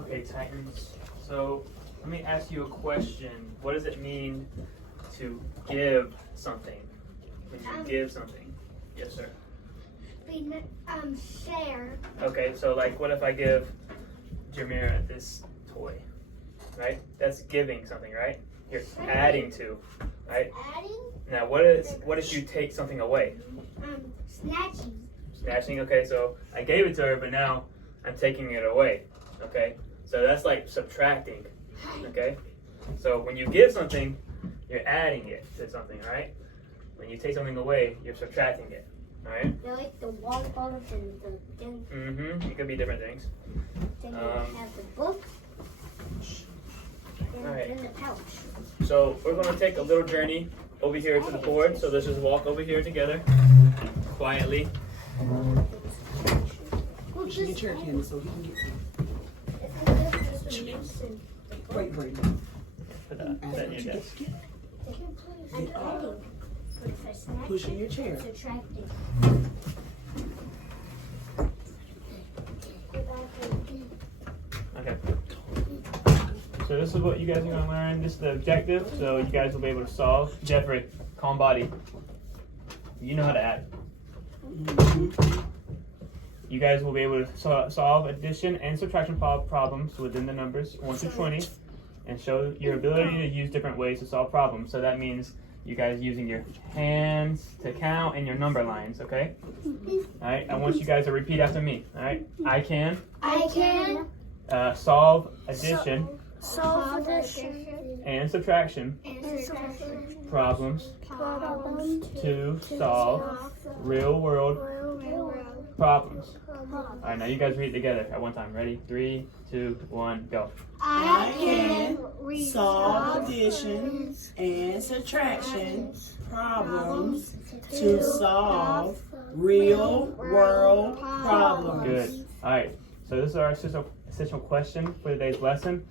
Okay, Titans. So let me ask you a question. What does it mean to give something? When you give something? Yes, sir. Share. Okay, so like what if I give Jameer this toy? Right? That's giving something, right? You're adding to, right? Adding. Now what if you take something away? Snatching. Snatching, okay, so I gave it to her, but now I'm taking it away. Okay? So that's like subtracting. Okay? So when you give something, you're adding it to something, right? When you take something away, you're subtracting it. Alright? They're like the water bottles and the thing. Mm-hmm. It could be different things. Then you have the book. And Alright. then the pouch. So we're going to take a little journey over here to the board. So let's just walk over here together, quietly. Push in your chair, Candy, so he can get you. Wait. Put that in your desk. Get up. Push in your chair. Subtracting. Okay. So this is what you guys are going to learn. This is the objective, so you guys will be able to solve. Jeffrey, calm body. You know how to add. You guys will be able to solve addition and subtraction problems within the numbers 1 to 20 and show your ability to use different ways to solve problems. So that means you guys using your hands to count and your number lines, okay? Alright, I want you guys to repeat after me, alright? I can solve addition Solve addition and subtraction and subtraction problems problems to solve real world problems. Alright, now you guys read it together at one time. Ready? 3, 2, 1, go. I can solve addition and subtraction problems to solve real world problems. Good. Alright, so this is our essential question for today's lesson.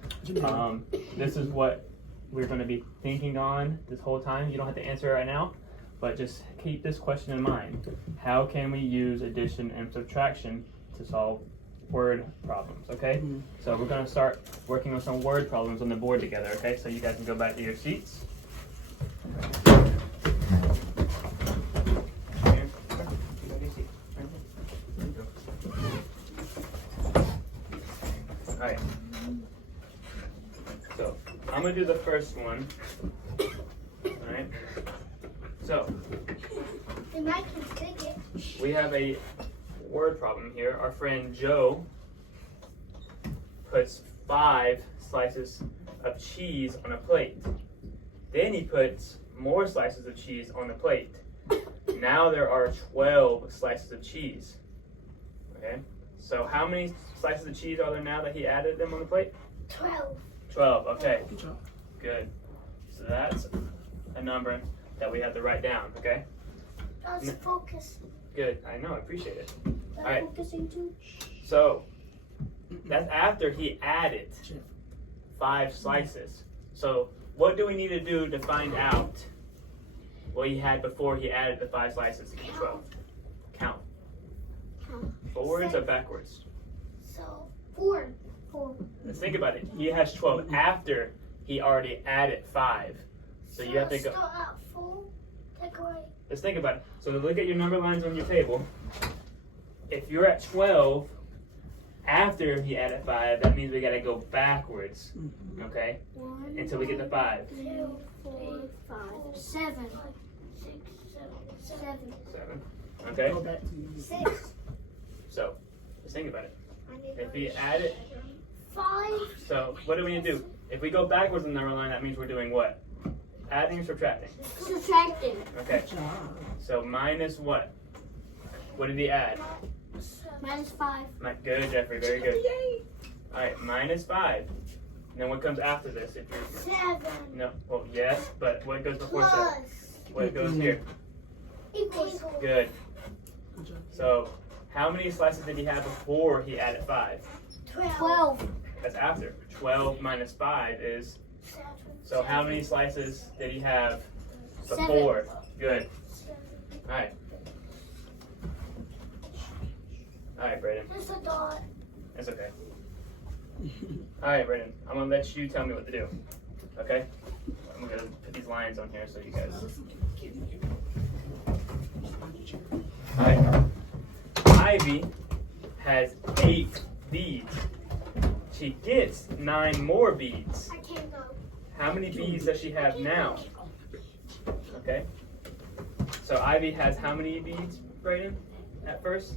This is what we're going to be thinking on this whole time. You don't have to answer it right now, but just keep this question in mind. How can we use addition and subtraction to solve word problems, okay? So we're going to start working on some word problems on the board together, okay? So you guys can go back to your seats. Alright. So I'm going to do the first one. Alright. So we have a word problem here. Our friend Joe puts 5 slices of cheese on a plate. Then he puts more slices of cheese on the plate. Now there are 12 slices of cheese. Okay? So how many slices of cheese are there now that he added them on the plate? 12, okay. Good job. Good. So that's a number that we have to write down, okay? Let's focus. Good, I know, I appreciate it. That's Alright. focusing too. So, that's after he added 5 slices. So, what do we need to do to find out what he had before he added the 5 slices to the 12? Count. Forwards or backwards? So 4. Let's think about it. He has 12 after he already added 5. So you have to go. Start at 4. Take away. Let's think about it. So look at your number lines on your table. If you're at 12 after he added 5, that means we gotta go backwards. Okay? 1, Until we get to 5. 2, 4, 5, 7, 6, 7, 7. Okay? Go back to you. 6. So let's think about it. If he added, 5. so what do we need to do? If we go backwards in the number line, that means we're doing what? Adding or subtracting? Subtracting. Okay. Good job. So minus what? What did he add? -5. Good, Jeffrey. Very good. All right, minus 5. And then what comes after this? If you're 7. no, well, yes, but what goes before 7? Plus. What goes here? Equals. Good. Good job. So how many slices did he have before he added 5? 12. That's after. 12 minus 5 is. So how many slices did he have before? Good. All right. All right, Braden. There's a dot. It's okay. All right, Brennan. I'm gonna let you tell me what to do. Okay? I'm gonna put these lines on here so you guys. All right. Ivy has 8 beads. She gets 9 more beads. I can't go. How many beads does she have now? Okay. So Ivy has how many beads, Brayden? At first,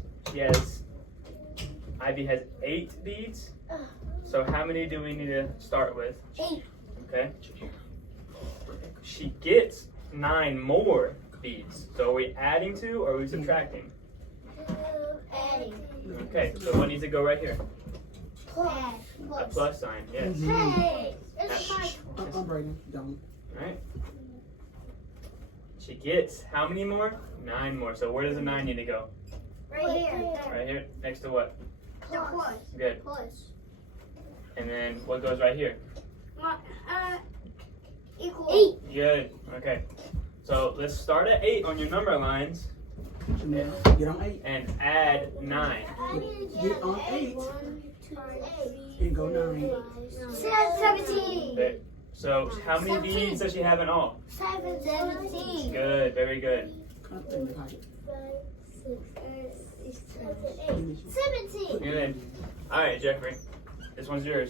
Ivy has 8 beads. So how many do we need to start with? 8. Okay. She gets 9 more beads. So are we adding to or are we subtracting? Adding. Okay. So what needs to go right here? Plus. A plus sign. Yes. Hey, it's my I'm Brayden. Don't. Right. She gets how many more? 9 more. So where does the 9 need to go? right here. Right here, next to what? The plus. Good. Plus. And then what goes right here? Equal. 8. Good. Okay. So let's start at 8 on your number lines Janelle, get on 8 and add 9. Get on 8 1, 2, 8. and go 9. 17. Okay. So how many beads does she have in all? 17. Good. Very good. Come in the pocket. 17. Good. All right, Jeffrey. This one's yours.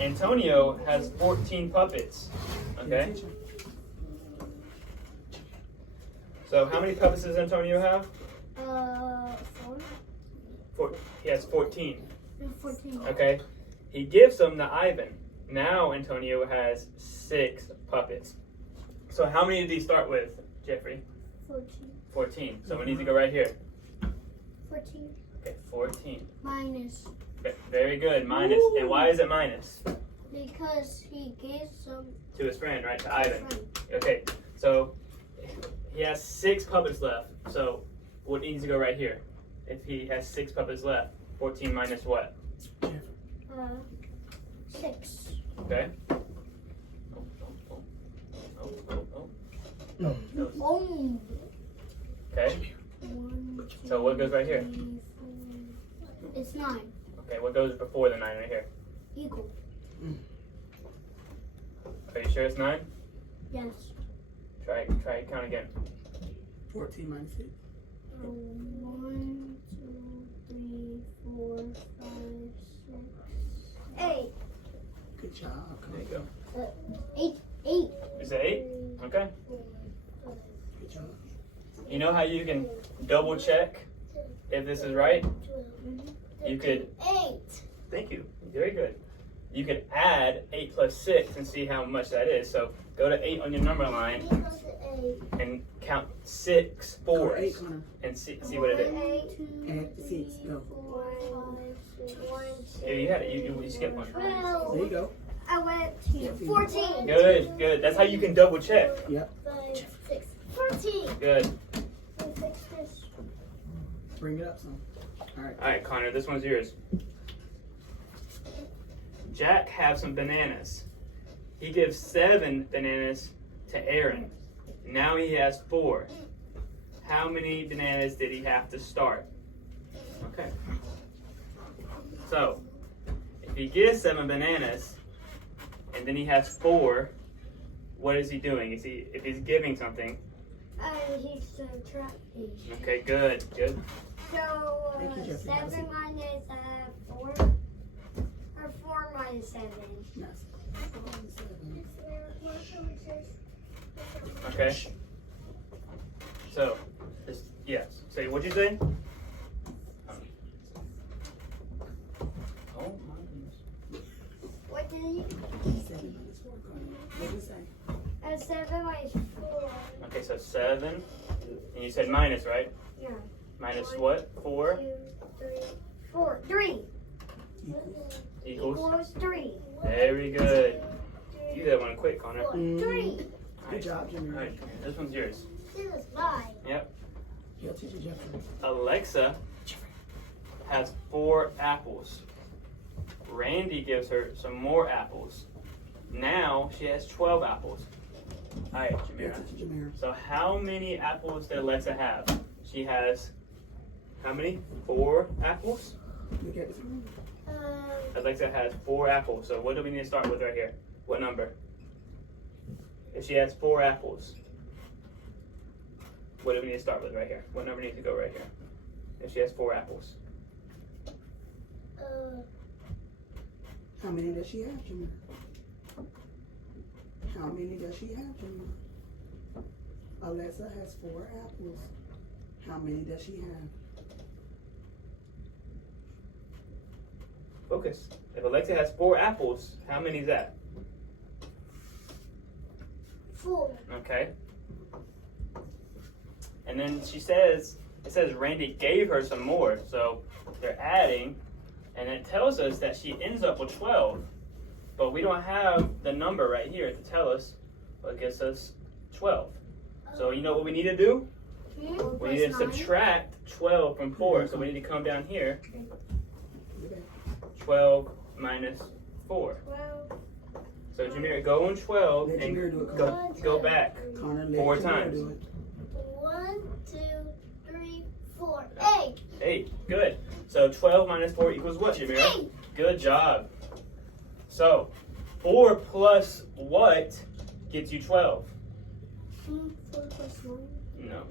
Antonio has 14 puppets. Okay. So how many puppets does Antonio have? 4. He has 14. 14. Okay. He gives them to Ivan. Now Antonio has 6 puppets. So how many did he start with, Jeffrey? 14. 14. So we need to go right here. 14. Okay, 14. Minus. Okay, very good. Minus. And why is it minus? Because he gave some To his friend, right? To Ivan. friend. Okay. So he has 6 puppets left. So what needs to go right here? If he has 6 puppets left, 14 minus what? 6. Okay. Oh, oh, oh. Oh, oh, oh. Oh. Okay. 1, 2, So what goes right here? 3, 4. It's 9. Okay, what goes before the 9 right here? Equal. Are you sure it's 9? Yes. Try count again. 14 minus 6. 1, 2, 3, 4, 5, 6, 8. Good job. Come There you on. go. 8. Is it 8? Okay. Good job. You know how you can double check if this is right? You could, 8. thank you, very good. You could add 8 plus 6 and see how much that is. So go to 8 on your number line and count 6 Go 8, fours Connor. and see what it is. 8, Add 6. Go. 4, 5, 6, 1, Yeah, you had it. You skipped one. 12. There you go. I went to 14. Good, good. That's how you can double check. Yep. 5, 6, 14. Good. Fix this. Bring it up some. All right. All right, Connor, this one's yours. Jack has some bananas. He gives 7 bananas to Aaron. Now he has 4. How many bananas did he have to start? Okay. So, if he gives 7 bananas and then he has 4, what is he doing? If he's giving something? He's subtracting. Okay, good, good. So, Thank you, Jeffrey. 7 minus 4? Or 4 minus 7? Nice. Okay. So, yes. Say, what'd you say? Oh my goodness. What did you? 7 minus 4. What did it say? 7 minus 4. Okay, so 7. And you said minus, right? Yeah. Minus what? 4 2, 3, 4. 3. equals? Equals 3. Very good. You did that one quick, Connor. 3. Good job, Jimmy. Alright, this one's yours. This is 5. He'll teach you, Jeffrey. Alexa has 4 apples. Randy gives her some more apples. Now she has 12 apples. Alright, He'll Jamira. teach you, Jamira. So how many apples did Alexa have? She has how many? 4 apples? Look at this one. Alexa has 4 apples. So what do we need to start with right here? What number? If she has 4 apples, what do we need to start with right here? What number needs to go right here? If she has 4 apples. How many does she have, Jamir? How many does she have, Jamir? Alexa has 4 apples. How many does she have? Focus. If Alexa has 4 apples, how many is that? 4. Okay. And then she says, it says Randy gave her some more. So they're adding, and it tells us that she ends up with 12. But we don't have the number right here to tell us what gets us 12. So you know what we need to do? We need to subtract 12 from 4. So we need to come down here. 12 minus 4. 12. So Jameer, go on 12 Let and Jameer do it. go back. Connor, let 4 Jamir times. do it. 1, 2, 3, 4. 8. 8. Good. So 12 minus 4 equals what, Jameer? 8. Good job. So 4 plus what gets you 12? 4 plus 1. No.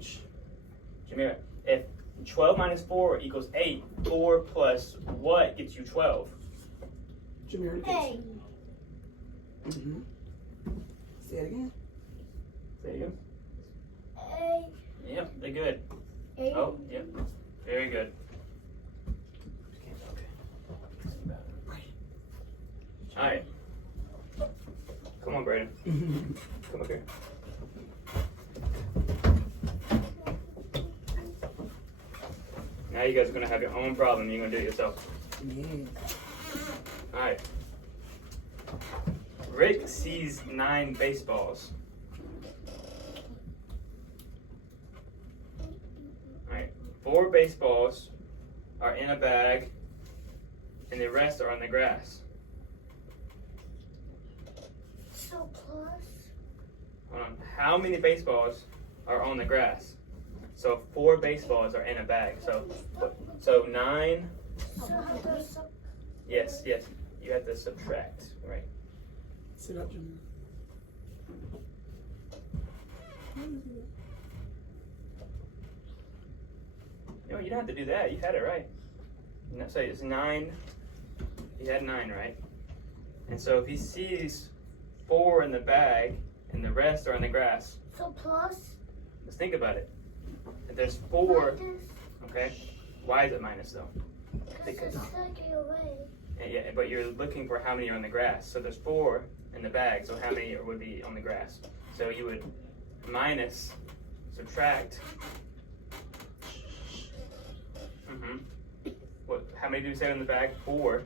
Jameer, if 12 minus 4 equals 8, 4 plus what gets you 12? Jamir, look at this. 8. Mm-hmm. Say it again. Say it again. 8. Yep, they're good. 8. Oh, yep. Very good. Alright. Come on, Brayden. Come up here. Now you guys are going to have your own problem. You're going to do it yourself. Yeah. Alright. Rick sees 9 baseballs. Alright. 4 baseballs are in a bag, and the rest are on the grass. So plus. Hold on. How many baseballs are on the grass? So 4 baseballs are in a bag. So 9. Yes. You have to subtract, right? Sit up, Jamir. No, you don't have to do that. You had it right. No, so it's 9. You had 9, right? And so if he sees 4 in the bag and the rest are in the grass, So plus. let's think about it. If there's 4, Minus. okay? Why is it minus though? Because it's taking away. Yeah, but you're looking for how many are on the grass. So there's 4 in the bag. So how many would be on the grass? So you would minus, subtract. What? How many do we say in the bag? 4.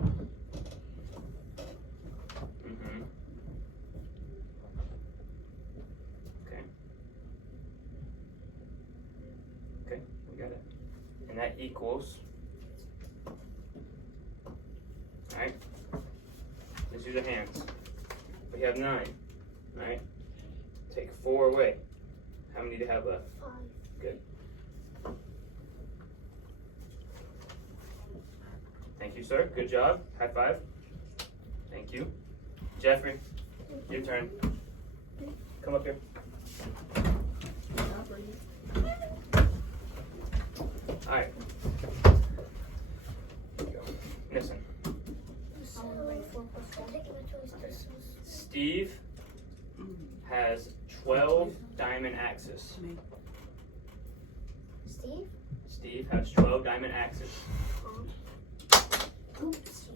Okay, we got it. And that equals. Alright. Let's use our hands. We have 9. Alright. Take 4 away. How many do you have left? 5. Good. Thank you, sir. Good job. High 5. Thank you. Jeffrey, your turn. Come up here. Alright. Here you go. Listen. Steve has 12 diamond axes. Steve? Steve has 12 diamond axes. Oops.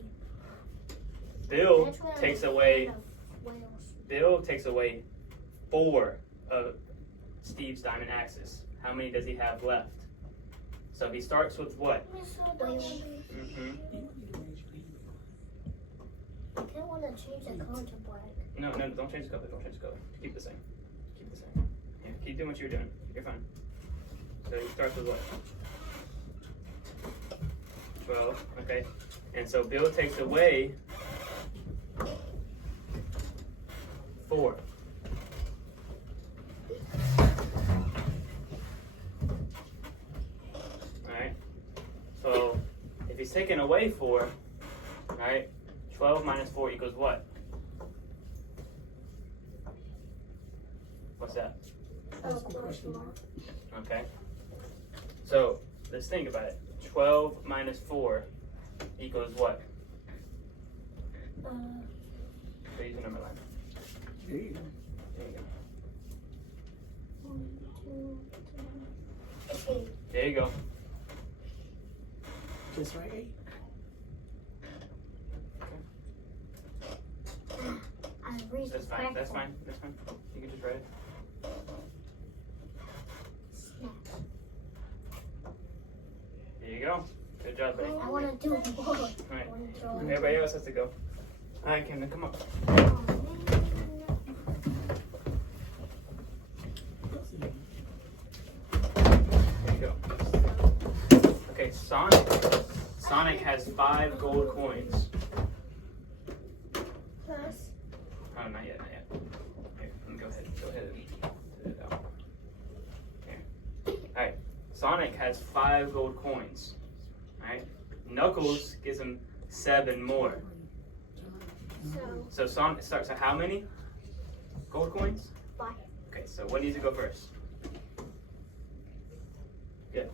Bill takes away 4 of Steve's diamond axes. How many does he have left? So he starts with what? I don't want to change the color to black. No, don't change the color. Don't change the color. Keep the same. Keep the same. Yeah, keep doing what you're doing. You're fine. So he starts with what? 12. Okay. And so Bill takes away 4. Alright. So if he he's taking away 4. Alright? 12 minus 4 equals what? What's that? That's the question mark. Okay. So let's think about it. 12 minus 4 equals what? So use the number line. There you go. There you go. 1, 2, 3, 8. There you go. Just right 8. I reached That's fine. That's fine. That's fine. You can just write it. There you go. Good job, buddy. I want to do more. Right. Oh, Everybody else has to go. Alright, Camden, come up. There you go. Okay, Sonic. Sonic has 5 gold coins. Plus. Oh, not yet, not yet. Here, let me go ahead and do it out. Here. Alright, Sonic has 5 gold coins. Alright, Knuckles gives him 7 more. So Sonic starts at how many gold coins? 5. Okay, so what needs to go first? Good.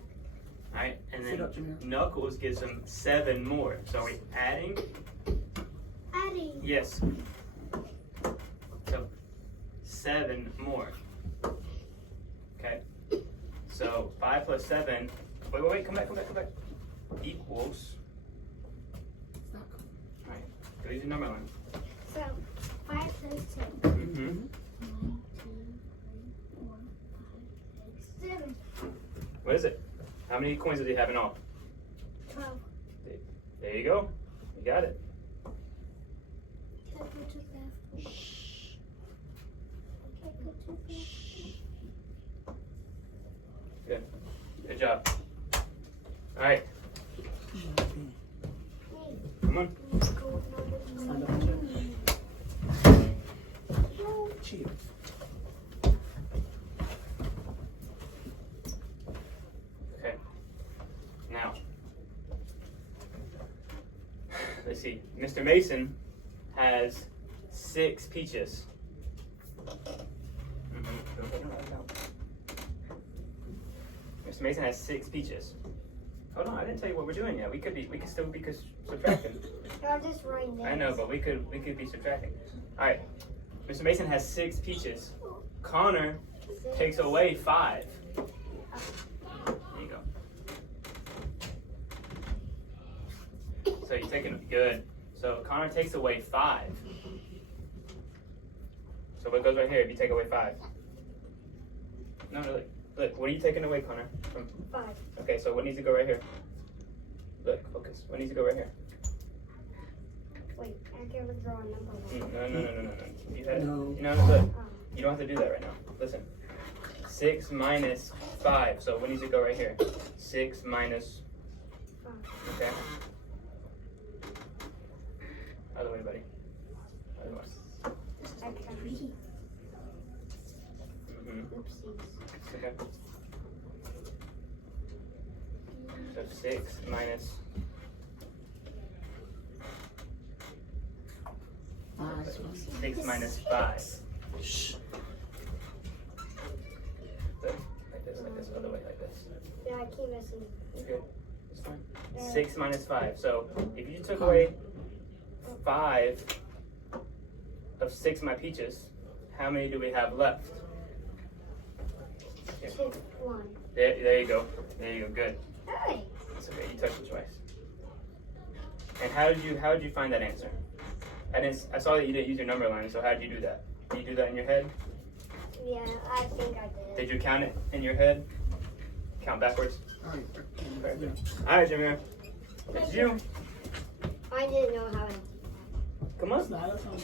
Alright, and Sit up, then Jameer. Knuckles gives him 7 more. So are we adding? Adding. Yes. So 7 more. Okay. So 5 plus 7. Wait, come back. Equals. Alright, go use your number line. So 5 plus 10. Mm-hmm. 1, 2, 3, 4, 5, 6, 7. What is it? How many coins does he have in all? 12. There you go. You got it. Can I go too fast? Shh. I can't go too fast. Good. Good job. Alright, Hey, come on. let's go Stand number up, 2. No, chill. Okay. Now, let's see. Mr. Mason has 6 peaches. Mr. Mason has 6 peaches. Hold on, I didn't tell you what we're doing yet. We could still be subtracting. I'm just writing this. I know, but we could be subtracting. All right. Mr. Mason has 6 peaches. Connor takes away 5. There you go. So you're taking good. So Connor takes away 5. So what goes right here if you take away 5? No, look. What are you taking away, Connor? From 5. Okay, so what needs to go right here? Look, focus. What needs to go right here? Wait, I can withdraw a number 1. No. You had, No. look. You don't have to do that right now. Listen. 6 minus 5. So what needs to go right here? 6 minus. 5. Okay. Other way, buddy. Other way. I can read. Mm-hmm. Oopsies. Okay. So 6 minus. 6 minus 5. Shh. Like this, other way, like this. Yeah, I keep missing. It's good. It's fine. 6 minus 5. So if you took away 5 of 6 of my peaches, how many do we have left? Here. 2, 1. There you go. There you go. Good. Hey! That's okay. You touched it twice. And how did you find that answer? I saw that you didn't use your number line. So how did you do that? Did you do that in your head? Yeah, I think I did. Did you count it in your head? Count backwards. All right. Very Yeah. good. All right, Jameer. It's you. I didn't know how to. Come on. Slide us on.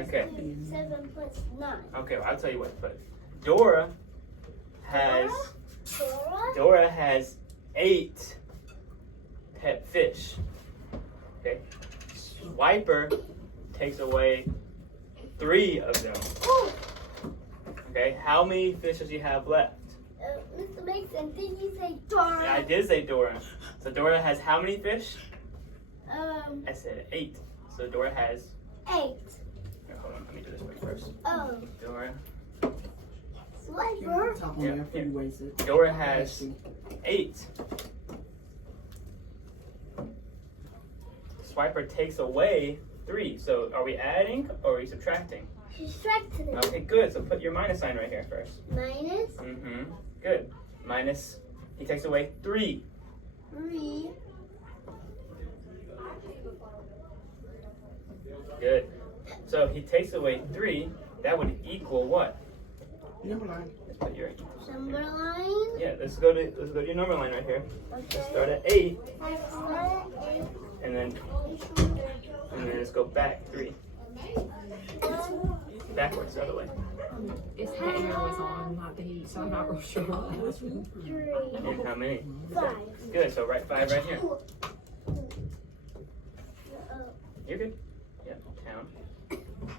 Okay. 7 plus 9. Okay. Well, I'll tell you what. But Dora has 8 pet fish. Okay. Swiper takes away 3 of them. Okay, how many fish does she have left? Mr. Mason, did you say Dora? Yeah, I did say Dora. So Dora has how many fish? I said 8. So Dora has. 8. Here, hold on, let me do this one first. Oh, Dora. Swiper. Top on Yeah, there before you waste it. Dora has 8. Swiper takes away 3. So are we adding or are we subtracting? Subtracted it. Okay, good. So put your minus sign right here first. Minus Mm-hmm. Good. Minus. He takes away 3. 3. Good. So if he takes away 3, that would equal what? Number line. Let's put your. Number line. Yeah. Let's go to your number line right here. Okay. Start at 8, I start at and then let's go back 3. Backwards the other way. It's the air was on, not the heat, so I'm not real sure. 3. And how many? 5. Good. So write 5 right here. You're good. Yep. Down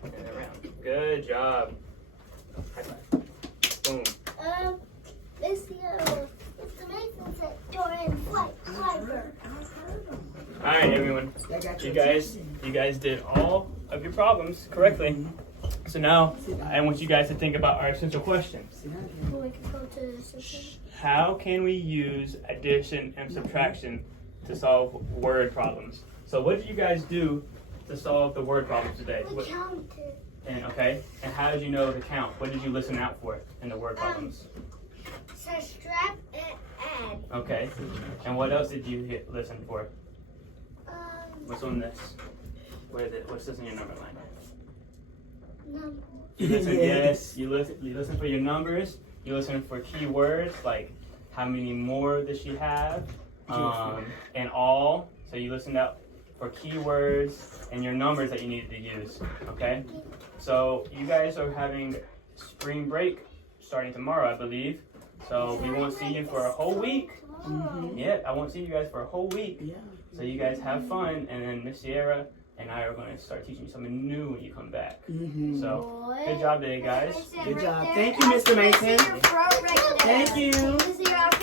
and around. Good job. High five. Boom. Mr. Mason said Dora and Swiper. All right, everyone. That got You your guys, attention. you guys did all of your problems correctly. So now I want you guys to think about our essential question. See that again? We can go to the system. How can we use addition and subtraction to solve word problems? So what did you guys do to solve the word problems today? We counted. And how did you know the count? What did you listen out for in the word problems? Subtract and add. Okay. And what else did you listen for? What's on this? What's this in your number line? Number. You listen, Yeah. yes. You listen for your numbers. You listen for keywords like how many more does she have, and all. So you listened out for keywords and your numbers that you needed to use. Okay. So you guys are having spring break starting tomorrow, I believe. So we won't see you for a whole week. Mhm. Yeah, I won't see you guys for a whole week. Yeah. So you guys have fun, and then Miss Sierra and I are going to start teaching you something new when you come back. Mm-hmm. So good job today, guys. Good job. Thank you, Mr. Mason. Thank you. Thank you.